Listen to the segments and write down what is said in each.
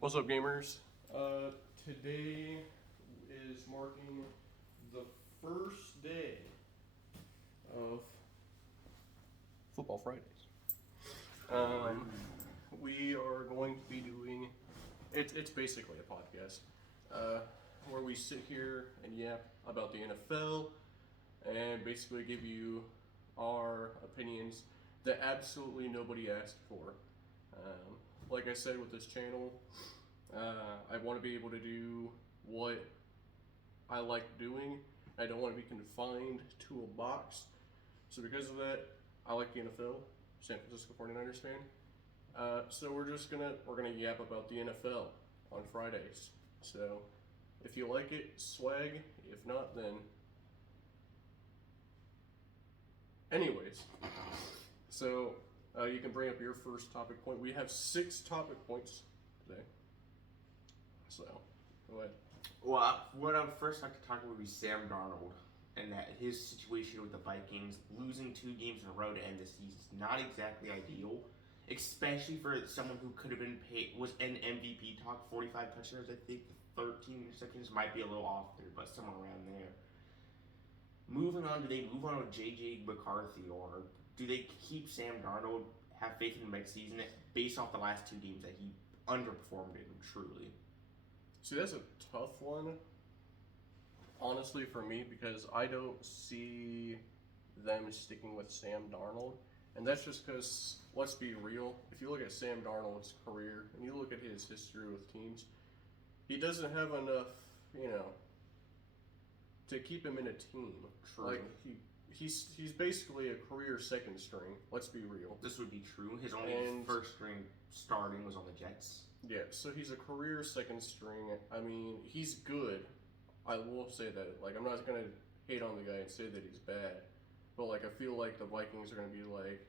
What's up, gamers? Today is marking the first day of Football Fridays. We are going to be doing it's basically a podcast where we sit here and yap about the NFL and basically give you our opinions that absolutely nobody asked for. Like I said with this channel, I want to be able to do what I like doing. I don't want to be confined to a box. So because of that, I like the NFL, San Francisco 49ers fan. So we're gonna yap about the NFL on Fridays. So if you like it, swag. If not, then anyways. So you can bring up your first topic point. We have 6 topic points today. So go ahead. Well, what I would first like to talk about would be Sam Darnold and that his situation with the Vikings, losing 2 games in a row to end the season is not exactly ideal, especially for someone who could have been paid, was an MVP talk, 45 touchdowns, I think 13 interceptions, might be a little off there, but somewhere around there. Moving on, do they move on with J.J. McCarthy, or do they keep Sam Darnold, have faith in him next season, based off the last 2 games that he underperformed in, truly? See, that's a tough one, honestly, for me, because I don't see them sticking with Sam Darnold. And that's just because, let's be real, if you look at Sam Darnold's career and you look at his history with teams, he doesn't have enough, to keep him in a team. True. Like, he's basically a career second string, let's be real. This would be true. His only first string starting was on the Jets. Yeah, so he's a career second string. I mean, he's good. I will say that. Like, I'm not going to hate on the guy and say that he's bad. But, like, I feel like the Vikings are going to be like,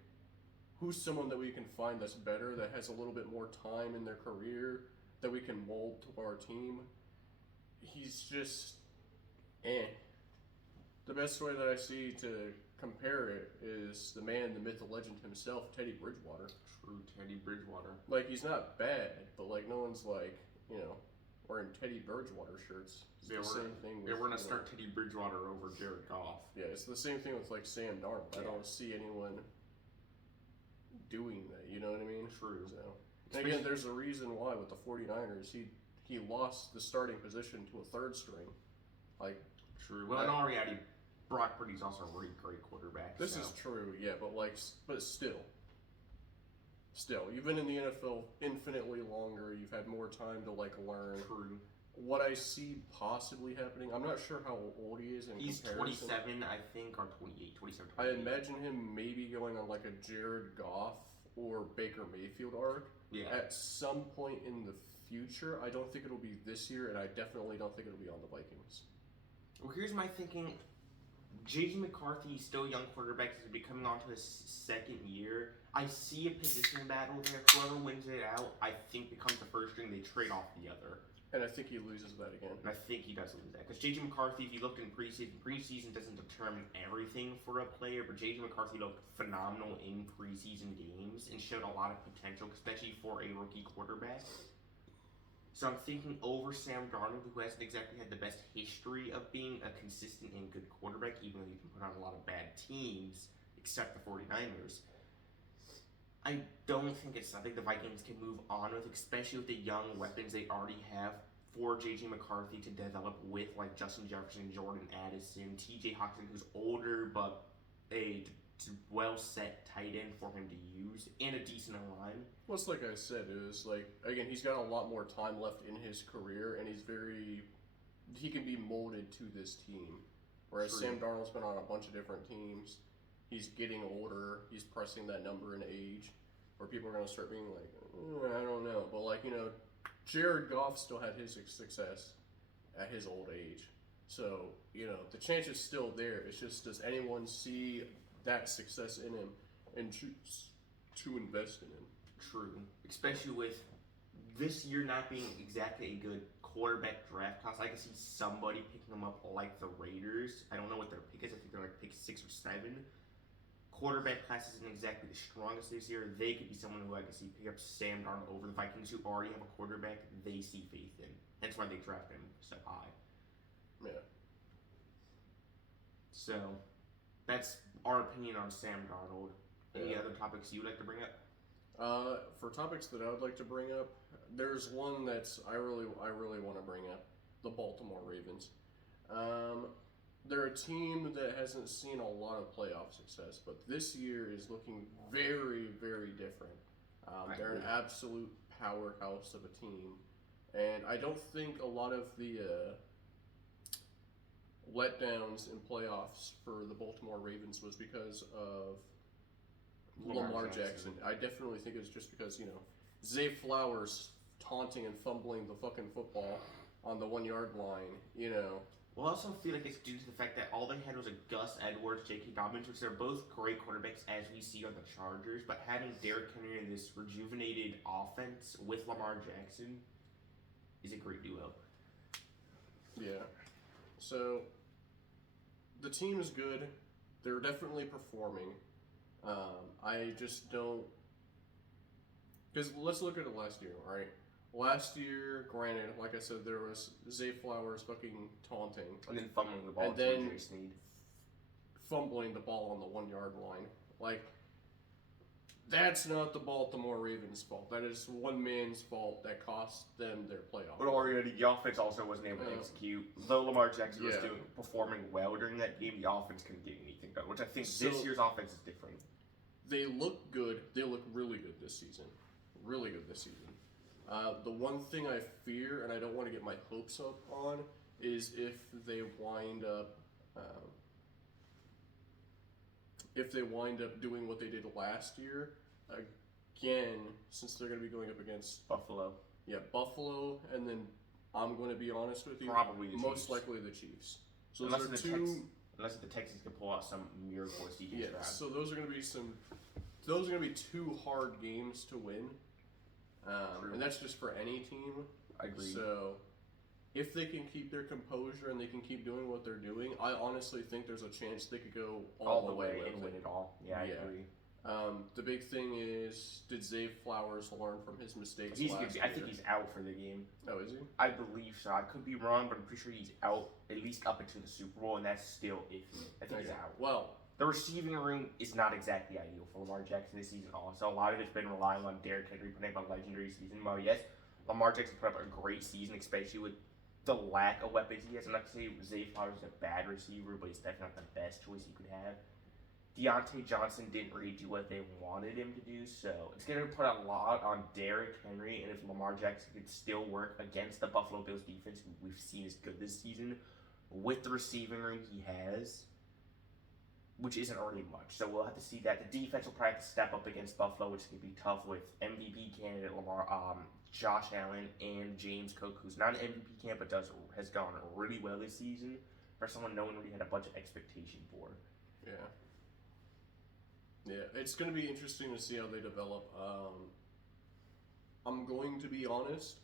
who's someone that we can find that's better, that has a little bit more time in their career, that we can mold to our team? He's just, The best way that I see to compare it is the man, the myth, the legend himself, Teddy Bridgewater. True, Teddy Bridgewater. Like, he's not bad, but, like, no one's, like, wearing Teddy Bridgewater shirts. It's the same thing. They were going to start Teddy Bridgewater over Jared Goff. Yeah, it's the same thing with, like, Sam Darnold. Yeah. I don't see anyone doing that, you know what I mean? True. So, and again, there's a reason why with the 49ers, he lost the starting position to a third string. Like, true. Well, in all reality, Brock Purdy's also a really great quarterback. This is true, yeah, but still, you've been in the NFL infinitely longer. You've had more time to learn. True. What I see possibly happening, I'm not sure how old he is in He's comparison. 27, I think, or 28, 27, 28. I imagine him maybe going on like a Jared Goff or Baker Mayfield arc. Yeah. At some point in the future. I don't think it'll be this year, and I definitely don't think it'll be on the Vikings. Well, here's my thinking. J.J. McCarthy, still a young quarterback, is coming on to his second year. I see a position battle there. Whoever wins it out, I think becomes the first string. They trade off the other. And I think he loses that again. And I think he does lose that. Because J.J. McCarthy, if you looked in preseason doesn't determine everything for a player, but J.J. McCarthy looked phenomenal in preseason games and showed a lot of potential, especially for a rookie quarterback. So I'm thinking over Sam Darnold, who hasn't exactly had the best history of being a consistent and good quarterback, even though he can put on a lot of bad teams, except the 49ers. I don't think it's something the Vikings can move on with, especially with the young weapons they already have for J.J. McCarthy to develop with, like Justin Jefferson, Jordan Addison, T.J. Hockenson, who's older but a well-set tight end for him to use, and a decent line. Well, it's like I said, again, he's got a lot more time left in his career, and he can be molded to this team. Whereas True. Sam Darnold's been on a bunch of different teams. He's getting older. He's pressing that number in age, where people are going to start being like, I don't know. But, Jared Goff still had his success at his old age. So, the chance is still there. It's just, does anyone see that success in him and choose to invest in him? True. Especially with this year not being exactly a good quarterback draft class. I can see somebody picking them up like the Raiders. I don't know what their pick is. I think they're like pick 6 or 7. quarterback class isn't exactly the strongest this year. They could be someone who I can see pick up Sam Darnold over the Vikings, who already have a quarterback they see faith in. That's why they drafted him so high. Yeah. So, that's our opinion on Sam Darnold. Any Yeah. other topics you'd like to bring up? For topics that I would like to bring up, there's one that's I really want to bring up: the Baltimore Ravens. They're a team that hasn't seen a lot of playoff success, but this year is looking very, very different. They're an absolute powerhouse of a team, and I don't think a lot of the letdowns in playoffs for the Baltimore Ravens was because of Lamar Jackson. I definitely think it was just because, Zay Flowers taunting and fumbling the fucking football on the 1 yard line, Well, I also feel like it's due to the fact that all they had was a Gus Edwards, J.K. Dobbins, which they're both great quarterbacks as we see on the Chargers, but having Derrick Henry in this rejuvenated offense with Lamar Jackson is a great duo. Yeah. So, the team is good. They're definitely performing. I just don't... Because let's look at it last year, all right? Last year, granted, like I said, there was Zay Flowers fucking taunting. And then fumbling the ball And to then Jay Sneed. Fumbling the ball on the 1 yard line. Like, that's not the Baltimore Ravens' fault. That is one man's fault that cost them their playoff. But already, the offense also wasn't able to execute. Though Lamar Jackson was performing well during that game, the offense couldn't get anything done, which I think this year's offense is different. They look good. They look really good this season. Really good this season. The one thing I fear, and I don't want to get my hopes up on, is if they wind up doing what they did last year again, since they're going to be going up against Buffalo. Yeah, Buffalo, and then I'm going to be honest with you, probably the most Chiefs. Likely the Chiefs. So unless those are two. Unless the Texans can pull out some miracle CJ Stroud. So those are going to be two hard games to win. And that's just for any team. I agree. So, if they can keep their composure and they can keep doing what they're doing, I honestly think there's a chance they could go all the way and win it all. Yeah, I agree. The big thing is, did Zay Flowers learn from his mistakes last year? I think he's out for the game. Oh, is he? I believe so. I could be wrong, but I'm pretty sure he's out at least up until the Super Bowl, and that's still iffy. I think he's out. Well, the receiving room is not exactly ideal for Lamar Jackson this season also. A lot of it's been relying on Derrick Henry putting up a legendary season. Well, yes, Lamar Jackson put up a great season, especially with the lack of weapons he has. I'm not going to say Zay Flowers is a bad receiver, but he's definitely not the best choice he could have. Deontay Johnson didn't really do what they wanted him to do, so it's going to put a lot on Derrick Henry, and if Lamar Jackson could still work against the Buffalo Bills defense, who we've seen is good this season, with the receiving room he has, which isn't already much. So we'll have to see that. The defense will probably have to step up against Buffalo, which is going to be tough with MVP candidate Josh Allen and James Cook, who's not an MVP candidate but has gone really well this season for someone no one really had a bunch of expectation for. Yeah. Yeah, it's going to be interesting to see how they develop. I'm going to be honest.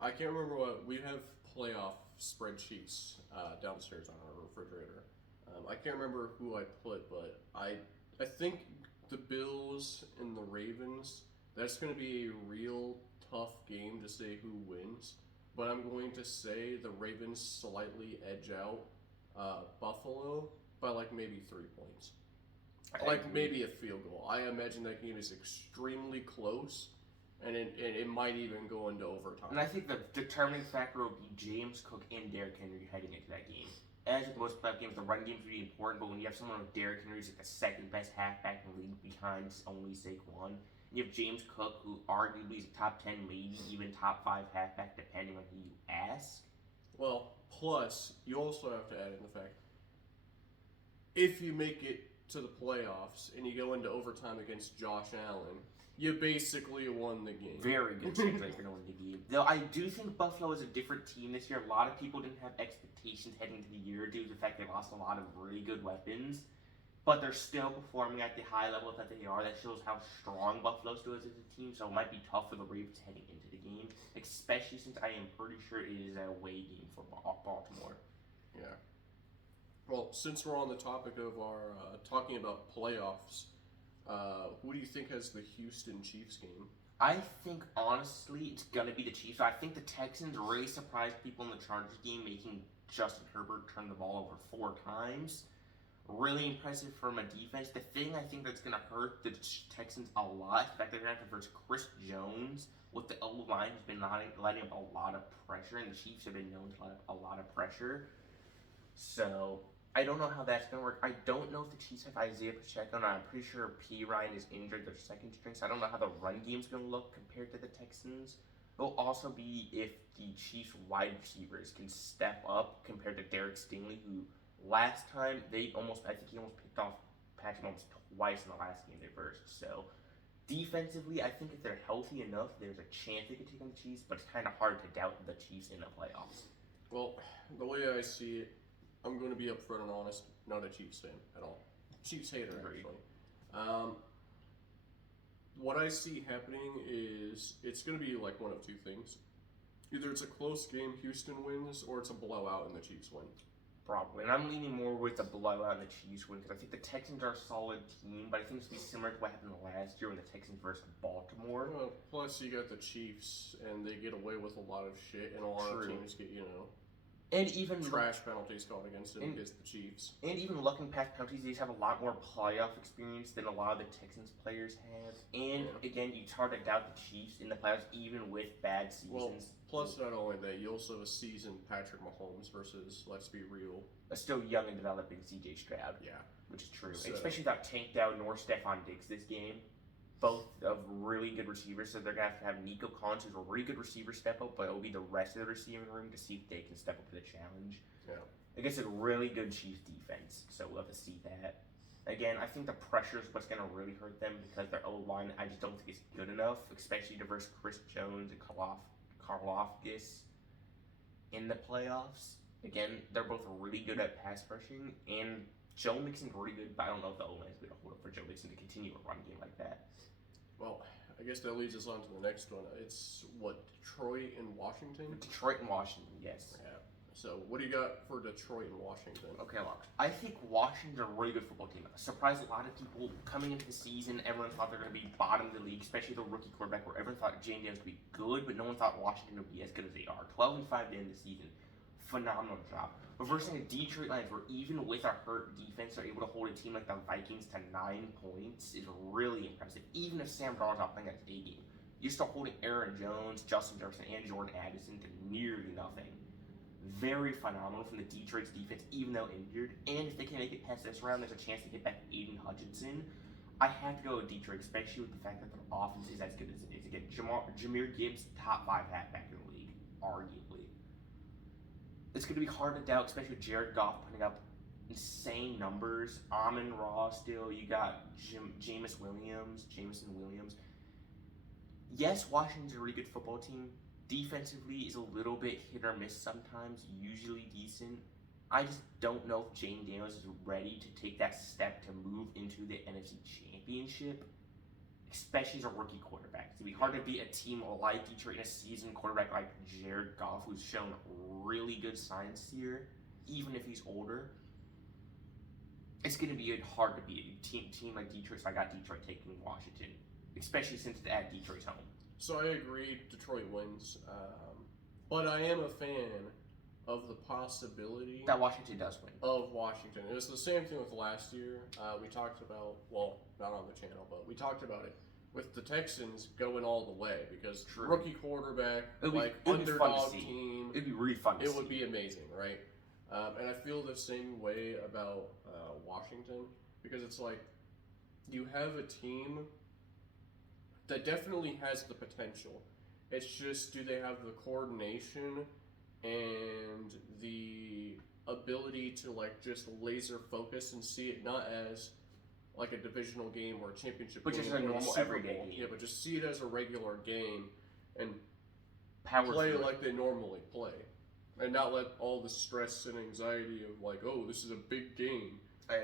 I can't remember what we have playoff spreadsheets downstairs on our refrigerator. I can't remember who I put, but I think the Bills and the Ravens, that's going to be a real tough game to say who wins. But I'm going to say the Ravens slightly edge out Buffalo by like maybe 3 points. Like maybe a field goal. I imagine that game is extremely close, and it might even go into overtime. And I think the determining factor will be James Cook and Derrick Henry heading into that game. As with most playoff games, the run game is really important, but when you have someone like Derrick Henry who's like the second best halfback in the league behind only Saquon, and you have James Cook, who arguably is a top 10, maybe even top 5 halfback, depending on who you ask. Well, plus, you also have to add in the fact, if you make it to the playoffs and you go into overtime against Josh Allen, you basically won the game. Very good chance that you're going to win the game. Though I do think Buffalo is a different team this year. A lot of people didn't have expectations heading into the year due to the fact they lost a lot of really good weapons. But they're still performing at the high level that they are. That shows how strong Buffalo still is as a team. So it might be tough for the Ravens heading into the game, especially since I am pretty sure it is an away game for Baltimore. Yeah. Well, since we're on the topic of our talking about playoffs, who do you think has the Houston Chiefs game? I think honestly it's gonna be the Chiefs. I think the Texans really surprised people in the Chargers game, making Justin Herbert turn the ball over 4 times. Really impressive from a defense. The thing I think that's gonna hurt the Texans a lot, the fact they're gonna have to verse Chris Jones with the O line has been lighting up a lot of pressure, and the Chiefs have been known to let up a lot of pressure. So I don't know how that's gonna work. I don't know if the Chiefs have Isaiah Pacheco, and I'm pretty sure P. Ryan is injured, their second string. So I don't know how the run game's gonna look compared to the Texans. It'll also be if the Chiefs wide receivers can step up compared to Derek Stingley, who last time I think he almost picked off Patrick Mahomes twice in the last game they versed. So defensively, I think if they're healthy enough, there's a chance they could take on the Chiefs, but it's kind of hard to doubt the Chiefs in the playoffs. Well, the way I see it, I'm going to be upfront and honest. Not a Chiefs fan at all. Chiefs hater, actually. What I see happening is it's going to be like one of two things. Either it's a close game, Houston wins, or it's a blowout and the Chiefs win. Probably. And I'm leaning more with the blowout and the Chiefs win because I think the Texans are a solid team, but I think it's going to be similar to what happened last year when the Texans versus Baltimore. Well, plus you got the Chiefs, and they get away with a lot of shit, and a lot of teams get, and even trash penalties called against them against the Chiefs. And even looking past penalties, they just have a lot more playoff experience than a lot of the Texans players have. And again, it's hard to doubt the Chiefs in the playoffs, even with bad seasons. Well, plus not only that, you also have a seasoned Patrick Mahomes versus, let's be real, a still young and developing C.J. Stroud. Yeah, which is true. So, especially without Tank Dell nor Stephon Diggs this game. Both of really good receivers, so they're going to have Nico Collins, who's a really good receiver, step up, but it'll be the rest of the receiving room to see if they can step up to the challenge. Yeah. Against a really good Chiefs defense, so we'll have to see that. Again, I think the pressure is what's going to really hurt them because their O-line, I just don't think is good enough, especially to versus Chris Jones and Karlaftis in the playoffs. Again, they're both really good at pass rushing, and Joe Mixon's really good, but I don't know if the O-line is going to hold up for Joe Mixon to continue a run game like that. Well, I guess that leads us on to the next one. It's Detroit and Washington? Detroit and Washington, yes. Yeah. So, what do you got for Detroit and Washington? Okay, look. I think Washington's a really good football team. Surprised a lot of people coming into the season. Everyone thought they're going to be bottom of the league, especially the rookie quarterback, where everyone thought Jane Daniels would be good, but no one thought Washington would be as good as they are. 12-5 to end the season. Phenomenal job. But versus the Detroit Lions, where even with a hurt defense, they're able to hold a team like the Vikings to 9 points, is really impressive. Even if Sam Darnold's not playing that A game, you're still holding Aaron Jones, Justin Jefferson, and Jordan Addison to nearly nothing. Very phenomenal from the Detroit's defense, even though injured. And if they can make it past this round, there's a chance to get back Aiden Hutchinson. I have to go with Detroit, especially with the fact that their offense is as good as it is. Again, Jahmyr Gibbs, top 5 halfback in the league, arguably. It's going to be hard to doubt, especially with Jared Goff putting up insane numbers. Amon-Ra still. You got Jameson Williams. Yes, Washington's a really good football team. Defensively is a little bit hit or miss sometimes, usually decent. I just don't know if Jane Daniels is ready to take that step to move into the NFC Championship, especially as a rookie quarterback. It's going to be hard to beat a team like Detroit and a seasoned quarterback like Jared Goff, who's shown really good signs here, even if he's older. It's going to be hard to beat a team like Detroit, so I got Detroit taking Washington, especially since it's at Detroit's home. So I agree, Detroit wins. But I am a fan of the possibility that Washington does win. Of Washington. It was the same thing with last year. We talked about, well, not on the channel, but we talked about it with the Texans going all the way because rookie quarterback, underdog team. It'd be really fun to see. It would be amazing, right? And I feel the same way about Washington because it's like you have a team that definitely has the potential. It's just, do they have the coordination and the ability to just laser focus and see it not as like a divisional game or a championship game, just a normal everyday game. Yeah, but just see it as a regular game and play like they normally play, and not let all the stress and anxiety of oh, this is a big game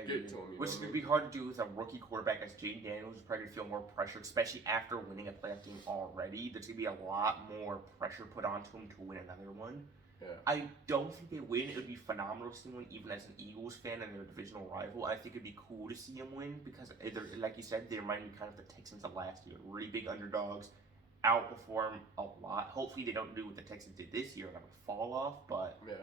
get to them. Which would be hard to do with a rookie quarterback as Jane Daniels, who's probably going to feel more pressure, especially after winning a playoff game already. There's going to be a lot more pressure put onto him to win another one. Yeah. I don't think they win. It would be phenomenal to see them win, even as an Eagles fan and their divisional rival. I think it'd be cool to see them win because, like you said, they remind me kind of the Texans of last year. Really big underdogs, outperform a lot. Hopefully, they don't do what the Texans did this year, like a fall off. But Yeah.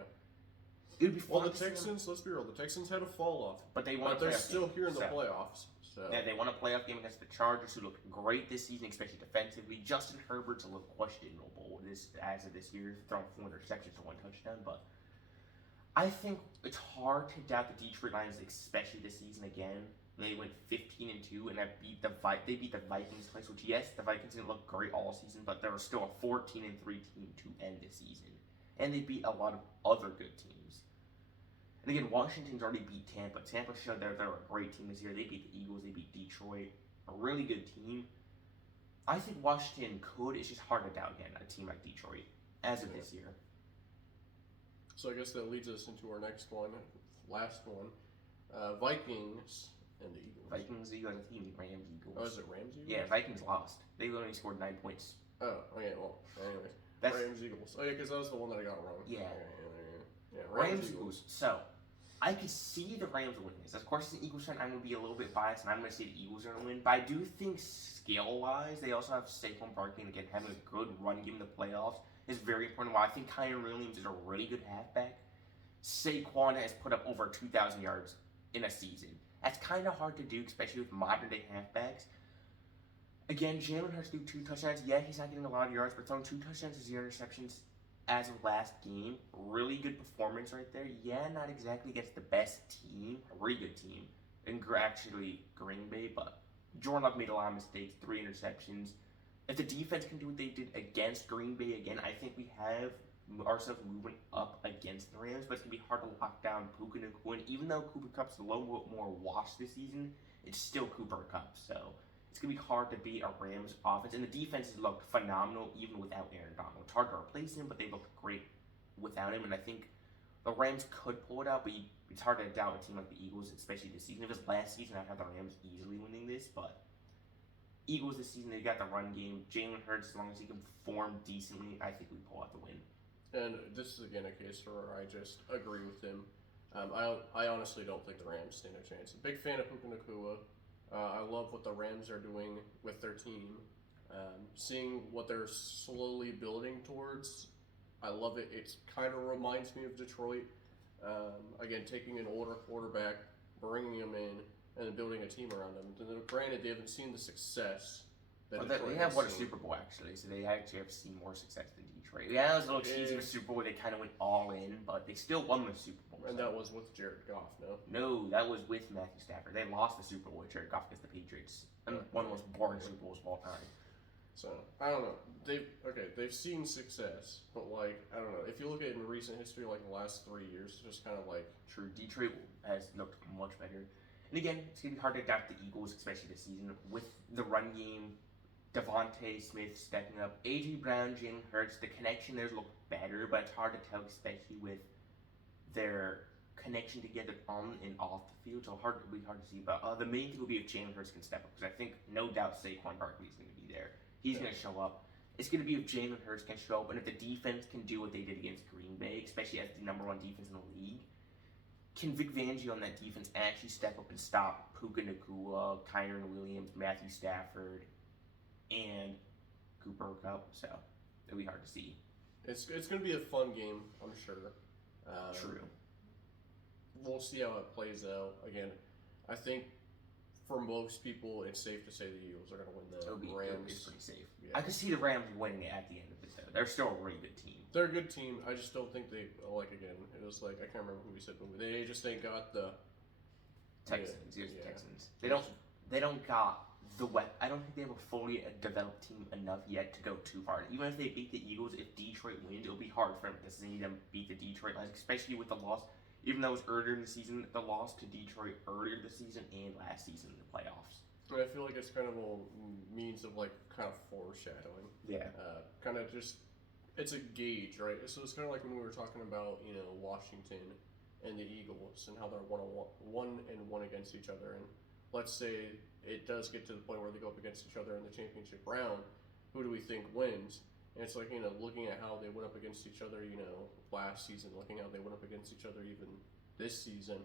it would be fun. Well, the Texans, let's be real, the Texans had a fall off, but they're still here in the playoffs. So. Yeah, they won a playoff game against the Chargers, who looked great this season, especially defensively. Justin Herbert's a little questionable as of this year, throwing 4 interceptions to 1 touchdown. But I think it's hard to doubt the Detroit Lions, especially this season again. They went 15-2, and they beat the Vikings twice. Which, yes, the Vikings didn't look great all season, but they were still a 14-3 team to end the season, and they beat a lot of other good teams. And again, Washington's already beat Tampa. Tampa showed they're a great team this year. They beat the Eagles. They beat Detroit. A really good team. I think Washington could. It's just hard to doubt again a team like Detroit as of this year. So I guess that leads us into our next one, last one. Vikings and the Eagles. Vikings, Eagles, and the team, Rams, Eagles. Oh, is it Rams, Eagles? Yeah, Vikings lost. They only scored 9 points. Oh, okay, well, anyways. Rams, Eagles. Oh, yeah, because that was the one that I got wrong. Yeah. Yeah, Rams, Eagles. So, I could see the Rams winning this. Of course, as an Eagles fan, I'm going to be a little bit biased, and I'm going to say the Eagles are going to win. But I do think skill-wise, they also have Saquon Barkley, and again, having a good run game in the playoffs is very important. While I think Kyren Williams is a really good halfback, Saquon has put up over 2,000 yards in a season. That's kind of hard to do, especially with modern-day halfbacks. Again, Jalen Hurts threw 2 touchdowns. Yeah, he's not getting a lot of yards, but throwing 2 touchdowns to 0 interceptions as of last game. Really good performance right there. Yeah, not exactly against the best team. A really good team. And actually Green Bay, but Jordan Love made a lot of mistakes. 3 interceptions. If the defense can do what they did against Green Bay again, I think we have ourselves moving up against the Rams, but it's going to be hard to lock down Puka Nacua. And even though Cooper Kupp's a little bit more washed this season, it's still Cooper Kupp. So it's going to be hard to beat a Rams offense. And the defense has looked phenomenal even without Aaron Donald. It's hard to replace him, but they looked great without him. And I think the Rams could pull it out, but it's hard to doubt a team like the Eagles, especially this season. If it was last season, I'd have the Rams easily winning this, but Eagles this season, they got the run game. Jalen Hurts, as long as he can perform decently, I think we pull out the win. And this is again a case where I just agree with him. I honestly don't think the Rams stand a chance. Big fan of Puka Nacua. I love what the Rams are doing with their team. Seeing what they're slowly building towards, I love it. It kind of reminds me of Detroit. Again, taking an older quarterback, bringing him in, and then building a team around them. And then, granted, they haven't seen the success that they have won a Super Bowl, actually, so they actually have seen more success than Detroit. Yeah, it was a little cheesy with Super Bowl. They kind of went all in, but they still won the Super Bowl. And that was with Jared Goff, no? No, that was with Matthew Stafford. They lost the Super Bowl with Jared Goff against the Patriots. And one of the most boring Super Bowls of all time. So, I don't know. They've seen success, but, like, I don't know. If you look at it in recent history, like the last 3 years, it's just kind of like... True, Detroit has looked much better. And again, it's going to be hard to doubt the Eagles, especially this season, with the run game. Devontae Smith stepping up, A.J. Brown, Jalen Hurts, the connection there's looked better, but it's hard to tell, especially with their connection together on and off the field. So it'll be hard to see. But the main thing will be if Jalen Hurts can step up, because I think no doubt Saquon Barkley is going to be there. He's going to show up. It's going to be if Jalen Hurts can show up, and if the defense can do what they did against Green Bay, especially as the #1 defense in the league. Can Vic Fangio on that defense actually step up and stop Puka Nacua, Kyren Williams, Matthew Stafford, and Cooper Kupp? So it'll be hard to see. It's going to be a fun game, I'm sure. True. We'll see how it plays out. Again, I think for most people, it's safe to say the Eagles are going to win the Rams. It's pretty safe. Yeah. I can see the Rams winning it at the end of it, though. They're still a really good team. They're a good team. I just don't think they, like, again, it was like, I can't remember who we said, but they just ain't got the Texans. Here's the Texans. They don't got the I don't think they have a fully developed team enough yet to go too far. Even if they beat the Eagles, if Detroit wins, it'll be hard for them to see them beat the Detroit Lions, especially with the loss. Even though it was earlier in the season, the loss to Detroit earlier this season and last season in the playoffs. And I feel like it's kind of a means of, like, kind of foreshadowing. Yeah. Kind of just, it's a gauge, right? So it's kind of like when we were talking about, Washington and the Eagles and how they're 1-1 against each other. And let's say it does get to the point where they go up against each other in the championship round. Who do we think wins? And it's like, looking at how they went up against each other, last season, looking how they went up against each other even this season.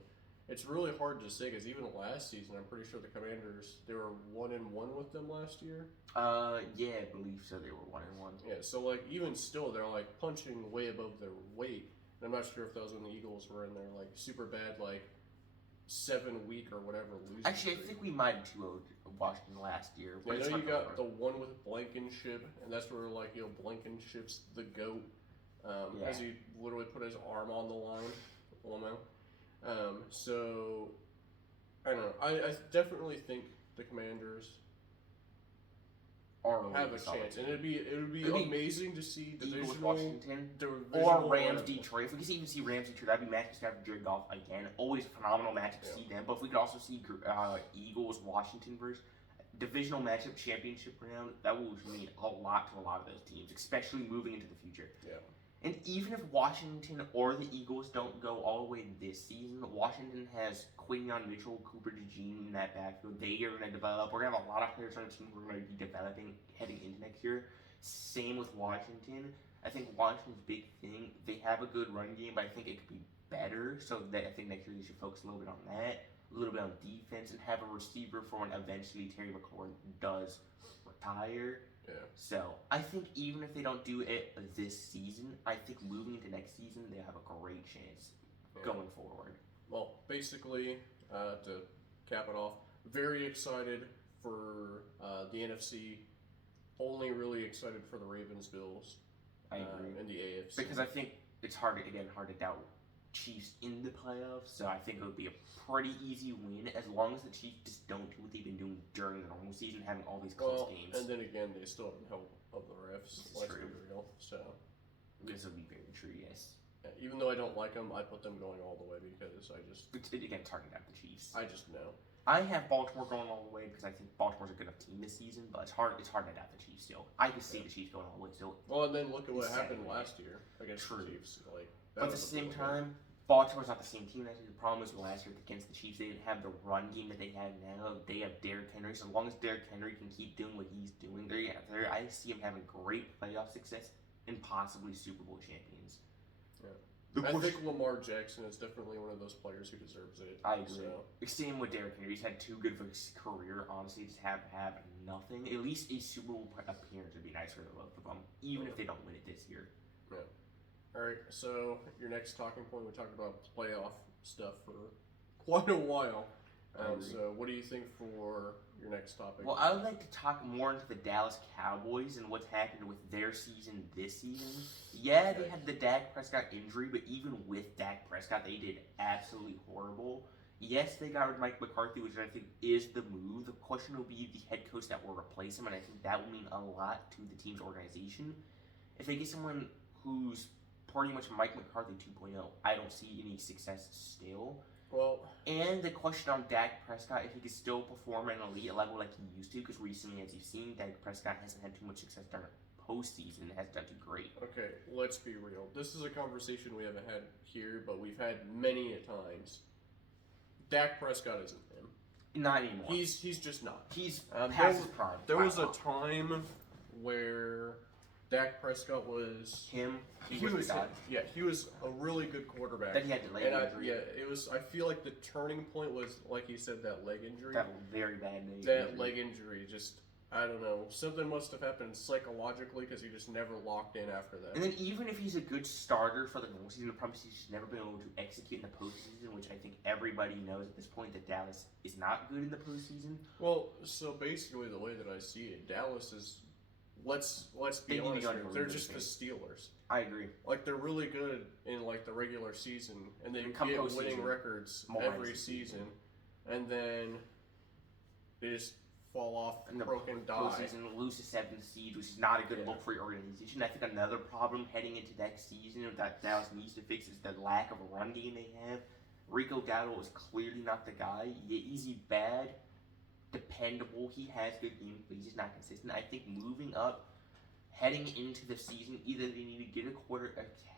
It's really hard to say because even last season, I'm pretty sure the Commanders, they were 1-1 with them last year. Yeah, I believe so. They were 1-1. Yeah, so like even still, they're like punching way above their weight. And I'm not sure if that was when the Eagles were in their like super bad 7-week or whatever losing Actually, I streak. think we might have 2-0 Washington last year. Yeah, I know you got the one with Blankenship, and that's where Blankenship's the GOAT, as he literally put his arm on the line, almost. So I don't know. I definitely think the Commanders have a chance, and it would be amazing to see Eagles, Washington, or Rams, Detroit. If we could even see Rams, Detroit, that'd be Matthew Stafford, Jared Goff again. Always a phenomenal matchup to see them. But if we could also see Eagles, Washington versus divisional matchup, championship round, that will mean a lot to a lot of those teams, especially moving into the future. Yeah. And even if Washington or the Eagles don't go all the way this season, Washington has Quinyon Mitchell, Cooper DeJean in that backfield. They are going to develop. We're going to have a lot of players on the team we're going to be developing heading into next year. Same with Washington. I think Washington's big thing, they have a good run game, but I think it could be better. So I think next year they should focus a little bit on that, a little bit on defense, and have a receiver for when eventually Terry McLaurin does retire. Yeah. So I think even if they don't do it this season, I think moving into next season they have a great chance going forward. Well, basically, to cap it off, very excited for the NFC. Only really excited for the Ravens Bills. I agree. In the AFC because I think it's hard to doubt Chiefs in the playoffs. So I think it would be a pretty easy win as long as the Chiefs just don't do what they've been doing during the normal season, having all these close games. And then again, they still have the help of the refs. Let's be real. So this would be very true. Yes. Yeah, even though I don't like them, I put them going all the way because again, it's hard to doubt the Chiefs. I just know. I have Baltimore going all the way because I think Baltimore's a good enough team this season, but it's hard to doubt the Chiefs still. I could see the Chiefs going all the way still. Well, and then look at what happened last year against the Chiefs. But at the same time, Baltimore's not the same team. I think the problem was last year against the Chiefs, they didn't have the run game that they have now. They have Derrick Henry. So as long as Derrick Henry can keep doing what he's doing, I see him having great playoff success and possibly Super Bowl champions. Yeah. I think Lamar Jackson is definitely one of those players who deserves it. I agree. Same with Derrick Henry. He's had too good of a career, honestly. Just have nothing. At least a Super Bowl appearance would be nice for the both of them, even if they don't win it this year. Yeah. All right, so your next talking point, we talked about playoff stuff for quite a while. So what do you think for your next topic? Well, I would like to talk more into the Dallas Cowboys and what's happened with their season this season. Yeah, they had the Dak Prescott injury, but even with Dak Prescott, they did absolutely horrible. Yes, they got rid of Mike McCarthy, which I think is the move. The question will be the head coach that will replace him, and I think that will mean a lot to the team's organization. If they get someone who's pretty much Mike McCarthy 2.0, I don't see any success still. Well, and the question on Dak Prescott, if he could still perform at an elite level like he used to, because recently, as you've seen, Dak Prescott hasn't had too much success during postseason and hasn't done too great. Okay, let's be real. This is a conversation we haven't had here, but we've had many a times. Dak Prescott isn't him. Not anymore. He's just not. He's past his prime. There was a time where Dak Prescott was him. He was the god. Yeah, he was a really good quarterback. Then he had the leg injury. It was. I feel like the turning point was, like he said, that leg injury. That very bad leg injury. Just, I don't know. Something must have happened psychologically because he just never locked in after that. And then even if he's a good starter for the normal season, the problem is he's just never been able to execute in the postseason, which I think everybody knows at this point that Dallas is not good in the postseason. Well, so basically the way that I see it, Dallas is. Let's be honest. They're just the Steelers. I agree. Like they're really good in like the regular season, and they get winning records every season, and then they just fall off and broken die. Postseason lose to 7th seed, which is not a good look for your organization. I think another problem heading into next season that Dallas needs to fix is the lack of a run game they have. Rico Dowdle is clearly not the guy. Is he bad? Dependable. He has good games, but he's just not consistent. I think moving up, heading into the season, either they need to get a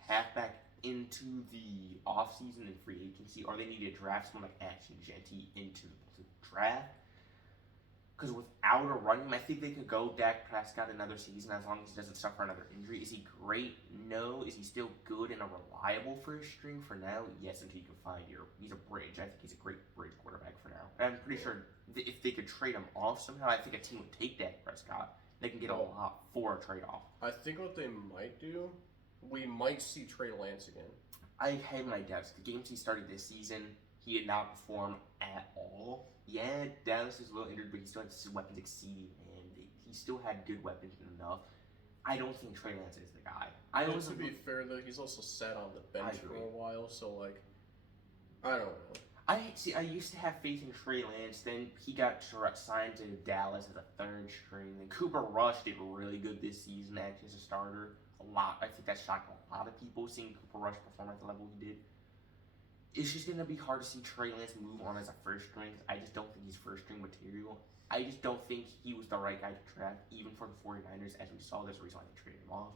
halfback into the offseason and free agency, or they need to draft someone like Ashton Genty into the draft. Because without a running, I think they could go Dak Prescott another season as long as he doesn't suffer another injury. Is he great? No. Is he still good and a reliable first string for now? Yes, until you can find he's a bridge. I think he's a great bridge quarterback for now. And I'm pretty sure if they could trade him off somehow, I think a team would take Dak Prescott. They can get a lot for a trade-off. I think what they might do, we might see Trey Lance again. I have my doubts. The games he started this season, he did not perform at all. Yeah, Dallas is a little injured, but he still had his weapons exceeding, and he still had good weapons enough. I don't think Trey Lance is the guy. To be fair, though, he's also sat on the bench for a while, so, like, I don't know. I used to have faith in Trey Lance. Then he got signed to Dallas as a third string. Then Cooper Rush did really good this season, actually, as a starter. I think that shocked a lot of people, seeing Cooper Rush perform at the level he did. It's just going to be hard to see Trey Lance move on as a first string. I just don't think he's first string material. I just don't think he was the right guy to draft, even for the 49ers, as we saw. There's a reason why they traded him off.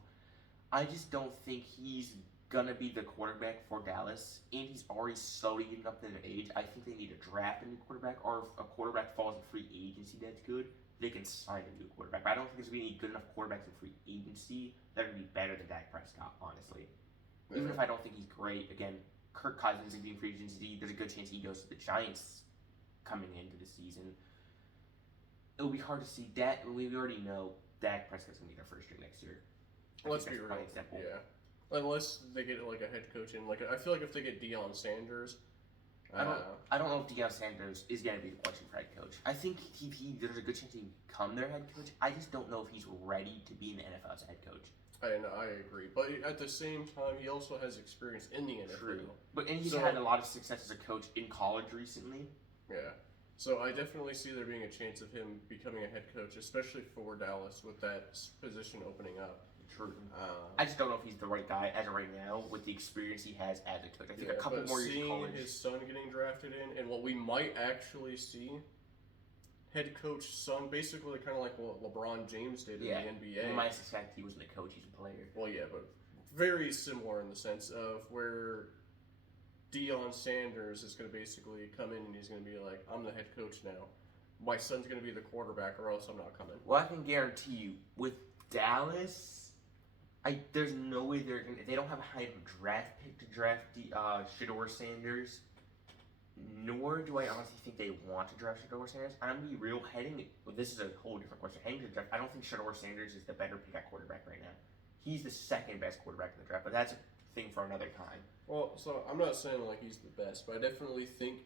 I just don't think he's going to be the quarterback for Dallas, and he's already slowly getting up in age. I think they need to draft a new quarterback, or if a quarterback falls in free agency that's good, they can sign a new quarterback. But I don't think there's going to be any good enough quarterbacks in free agency that are going to be better than Dak Prescott, honestly. Yeah. Even if I don't think he's great, again, Kirk Cousins is being free agency. There's a good chance he goes to the Giants coming into the season. It'll be hard to see that. We already know Dak Prescott's going to be their first year next year. Let's be real. Yeah. Unless they get like a head coach in. Like, I feel like if they get Deion Sanders. I don't know if Deion Sanders is going to be the question for head coach. I think there's a good chance he can become their head coach. I just don't know if he's ready to be in the NFL as a head coach. I agree, but at the same time, he also has experience in the NFL. True, and he's had a lot of success as a coach in college recently. Yeah, so I definitely see there being a chance of him becoming a head coach, especially for Dallas with that position opening up. True. I just don't know if he's the right guy as of right now with the experience he has as a coach. I think a couple more years of college. Seeing his son getting drafted in, and what we might actually see. Head coach son, basically kind of like what LeBron James did in the NBA. Well, my suspect he wasn't a coach, he's a player. Well, yeah, but very similar in the sense of where Deion Sanders is going to basically come in and he's going to be like, I'm the head coach now. My son's going to be the quarterback or else I'm not coming. Well, I can guarantee you, with Dallas, there's no way they don't have a high draft pick to draft Shedeur Sanders. Nor do I honestly think they want to draft Shedeur Sanders. I'm going to be real, this is a whole different question. Heading to the draft, I don't think Shedeur Sanders is the better pick at quarterback right now. He's the second best quarterback in the draft, but that's a thing for another time. Well, so I'm not saying like he's the best, but I definitely think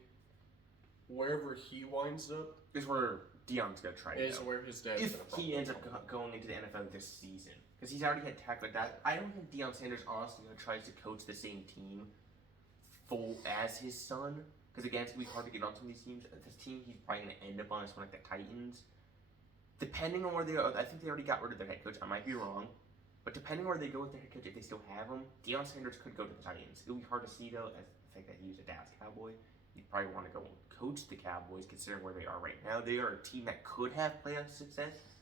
wherever he winds up is where Deion's going to try to go. Where his dad's if he ends up going into the NFL this season. Because he's already had tack like that. I don't think Deion Sanders honestly tries to coach the same team full as his son. Because again, it's going to be hard to get on some of these teams. This team he's probably going to end up on is one like the Titans. Depending on where they are, I think they already got rid of their head coach. I might be wrong. But depending on where they go with their head coach, if they still have him, Deion Sanders could go to the Titans. It'll be hard to see, though, as the fact that he was a Dallas Cowboy. He'd probably want to go and coach the Cowboys, considering where they are right now. They are a team that could have playoff success,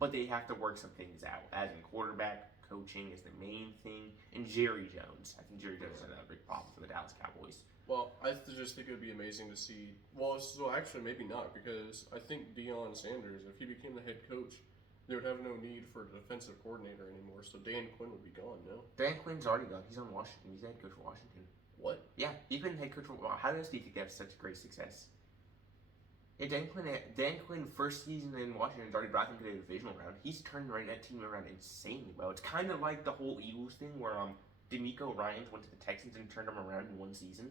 but they have to work some things out. As in quarterback, coaching is the main thing. And Jerry Jones. I think Jerry Jones is another big problem for the Dallas Cowboys. Well, I just think it would be amazing to see. Well, so actually, maybe not, because I think Deion Sanders, if he became the head coach, they would have no need for a defensive coordinator anymore. So Dan Quinn would be gone, no? Dan Quinn's already gone. He's on Washington. He's the head coach for Washington. What? Yeah, he's been head coach for. How else do you think they have such great success? Yeah, Dan Quinn, first season in Washington's already brought him to the divisional round. He's turned that team around insanely well. It's kind of like the whole Eagles thing where DeMeco Ryans went to the Texans and turned them around in one season.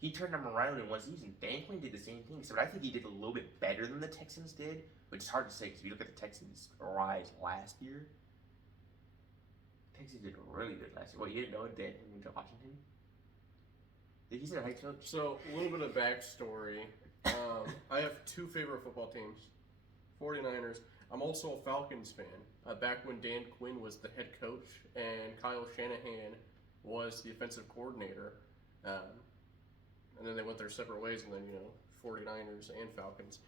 He turned them around in one season. Dan Quinn did the same thing, so I think he did a little bit better than the Texans did, which is hard to say because if you look at the Texans' rise last year, Texans did really good last year. What, you didn't know Dan Quinn went to Washington? He's their head coach. So, a little bit of backstory. I have two favorite football teams, 49ers. I'm also a Falcons fan. Back when Dan Quinn was the head coach and Kyle Shanahan was the offensive coordinator. And then they went their separate ways, and then, 49ers and Falcons.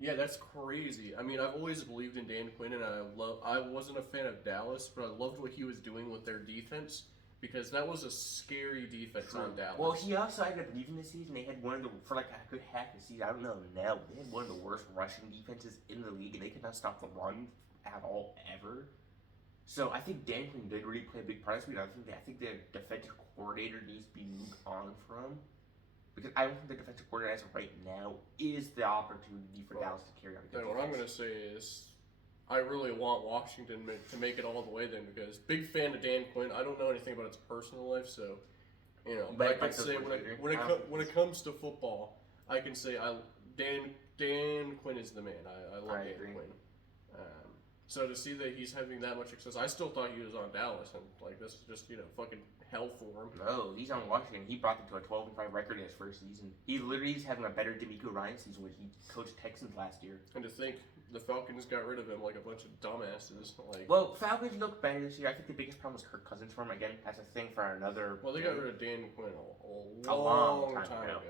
Yeah, that's crazy. I mean, I've always believed in Dan Quinn, and I wasn't a fan of Dallas, but I loved what he was doing with their defense. because that was a scary defense on Dallas. Well, he also ended up leaving this season. They had one of the, for like a good half of the season, I don't know now, they had one of the worst rushing defenses in the league, and they could not stop the run at all, ever. So I think Dan Quinn did really play a big part of this. I think the defensive coordinator needs to be moved on from, because I don't think the defensive coordinator as of right now is the opportunity for Dallas to carry on. Then what I'm going to say is, I really want Washington to make it all the way then, because big fan of Dan Quinn. I don't know anything about his personal life, so you know. But I can say when it comes to football, I can say Dan Quinn is the man. I love Dan Quinn. So to see that he's having that much success, I still thought he was on Dallas, and like this is just fucking hell for him. No, he's on Washington. He brought them to a 12-5 record in his first season. He literally is having a better D'Amico Ryan season when he coached Texans last year. And to think the Falcons got rid of him like a bunch of dumbasses. Well, Falcons look better this year. I think the biggest problem was Kirk Cousins for him. Again, that's a thing for another. Well, they got rid of Dan Quinn a long time ago.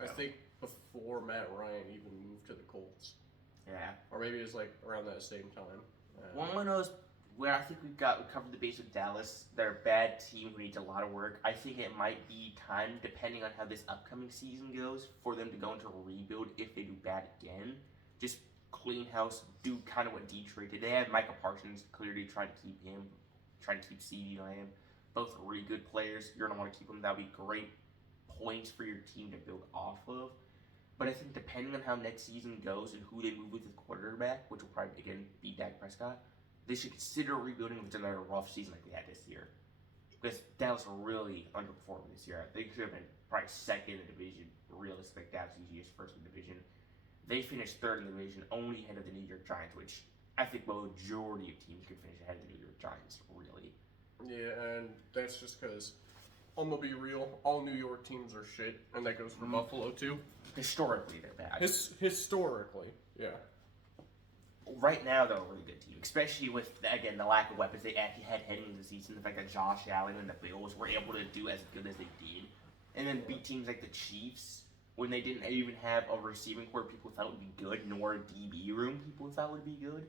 I think before Matt Ryan even moved to the Colts. Yeah. Or maybe it was like around that same time. One of those where I think we covered the base with Dallas. They're a bad team who needs a lot of work. I think it might be time, depending on how this upcoming season goes, for them to go into a rebuild if they do bad again. Just clean house, do kind of what Detroit did. They had Micah Parsons, clearly trying to keep him, trying to keep CeeDee Lamb. Both really good players. You're going to want to keep them. That would be great points for your team to build off of. But I think depending on how next season goes and who they move with the quarterback, which will probably, again, be Dak Prescott, they should consider rebuilding with another rough season like they had this year. Because Dallas really underperformed this year. They could have been probably second in the division. Realistic, Dallas usually is first in the division. They finished third in the division, only ahead of the New York Giants, which I think the majority of teams could finish ahead of the New York Giants, really. Yeah, and that's just because, I'm going to be real, all New York teams are shit, and that goes for Buffalo, too. Historically, they're bad. Historically, yeah. Right now, they're a really good team, especially with, again, the lack of weapons they actually had heading into the season. The fact that Josh Allen and the Bills were able to do as good as they did. And then beat teams like the Chiefs when they didn't even have a receiving core people thought would be good, nor a DB room people thought would be good.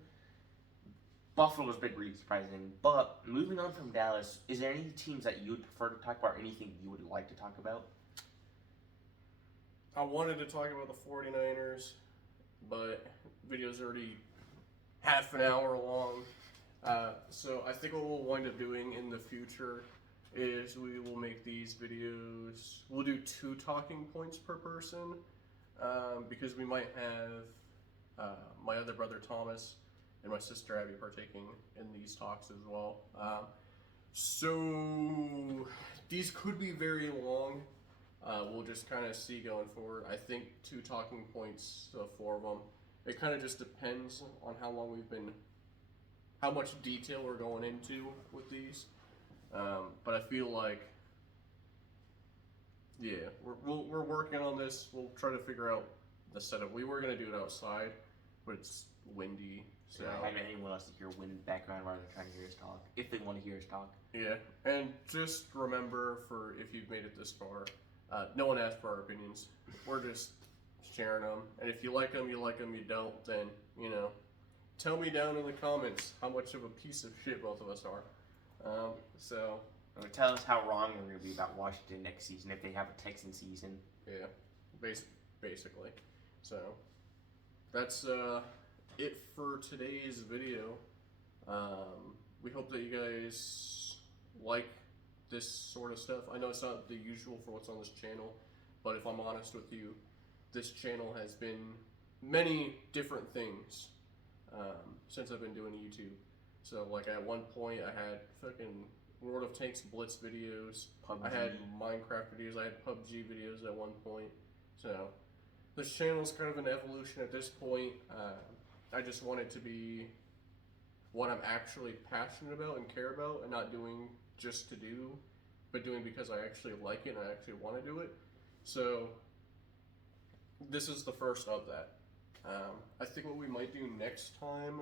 Buffalo's been really surprising. But moving on from Dallas, is there any teams that you would prefer to talk about, or anything you would like to talk about? I wanted to talk about the 49ers, but video's already half an hour long. So I think what we'll wind up doing in the future is we will make these videos, we'll do 2 talking points per person, because we might have my other brother Thomas and my sister Abby partaking in these talks as well. So these could be very long. We'll just kind of see going forward. I think 2 talking points, 4 of them. It kind of just depends on how long we've been, how much detail we're going into with these. But I feel like, yeah, we're working on this. We'll try to figure out the setup. We were gonna do it outside, but it's windy. So I have anyone else to hear wind background while they're trying to hear us talk, if they want to hear us talk. Yeah, and just remember, for if you've made it this far, no one asked for our opinions. We're just sharing them, and if you like them, you like them. You don't, then tell me down in the comments how much of a piece of shit both of us are. So tell us how wrong we're going to be about Washington next season if they have a Texan season. Yeah, basically. So that's it for today's video. We hope that you guys like this sort of stuff. I know it's not the usual for what's on this channel, but if I'm honest with you, this channel has been many different things since I've been doing YouTube. So like at one point I had fucking World of Tanks Blitz videos, PUBG. I had Minecraft videos, I had PUBG videos at one point. So this channel's kind of an evolution at this point. I just want it to be what I'm actually passionate about and care about, and not doing just to do, but doing because I actually like it and I actually want to do it. So this is the first of that. I think what we might do next time,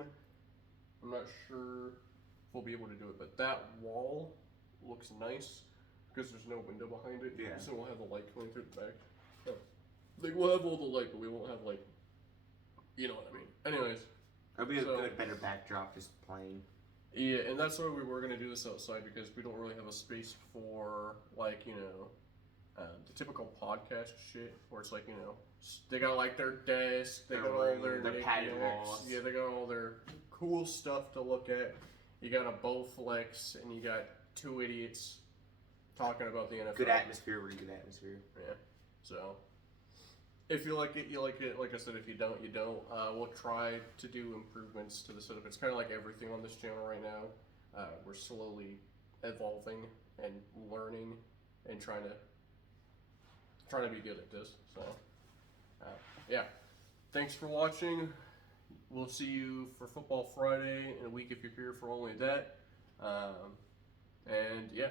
I'm not sure if we'll be able to do it, but that wall looks nice because there's no window behind it. Yeah. So we'll have the light coming through the back. Like we'll have all the light, but we won't have like, you know what I mean. Anyways. It'll be a good, better backdrop, just plain. Yeah, and that's why we were gonna do this outside because we don't really have a space for like the typical podcast shit where it's like they got like their desk, they got all their padded knickknacks, walls. yeah, they got all their cool stuff to look at. You got a Bowflex and you got two idiots talking about the NFL. Good atmosphere, really good atmosphere. Yeah. So if you like it, you like it. Like I said, if you don't, you don't. We'll try to do improvements to the setup. It's kind of like everything on this channel right now. We're slowly evolving and learning and trying to be good at this. So, yeah. Thanks for watching. We'll see you for Football Friday in a week if you're here for only that. And yeah.